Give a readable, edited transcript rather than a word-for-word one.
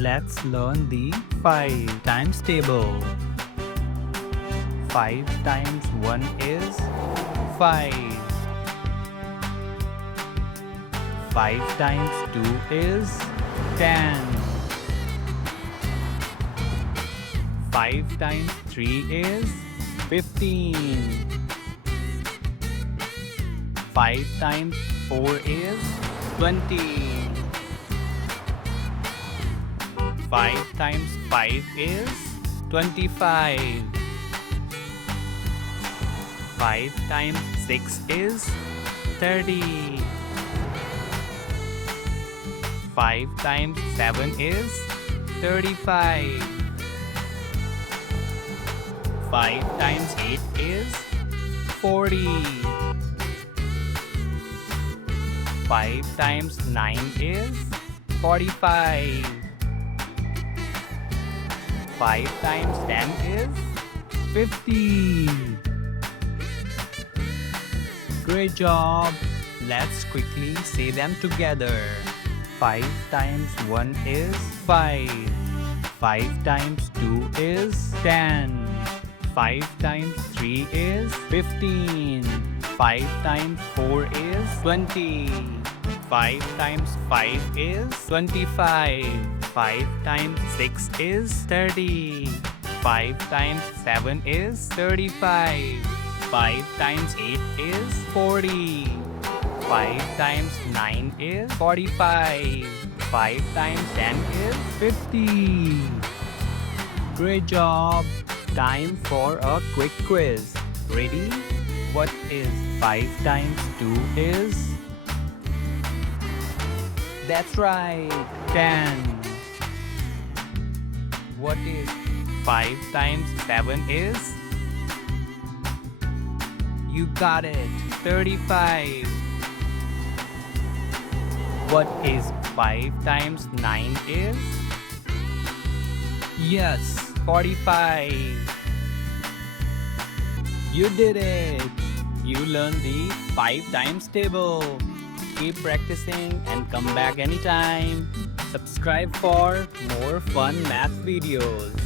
Let's learn the 5 times table. 5 times 1 is 5. 5 times 2 is 10. 5 times 3 is 15. 5 times 4 is 20. 5 times 5 is 25. 5 times 6 is 30. 5 times 7 is 35. 5 times 8 is 40. 5 times 9 is 45. 5 times 10 is 50. Great job! Let's quickly say them together. 5 times 1 is 5. 5 times 2 is 10. 5 times 3 is 15. 5 times 4 is 20. 5 times 5 is 25. 5 times 6 is 30. 5 times 7 is 35. 5 times 8 is 40. 5 times 9 is 45. 5 times 10 is 50. Great job! Time for a quick quiz. Ready? What is 5 times 2 is? That's right, 10. What is 5 times 7 is? You got it, 35. What is 5 times 9 is? Yes, 45. You did it! You learned the 5 times table. Keep practicing and come back anytime. Subscribe for more fun math videos.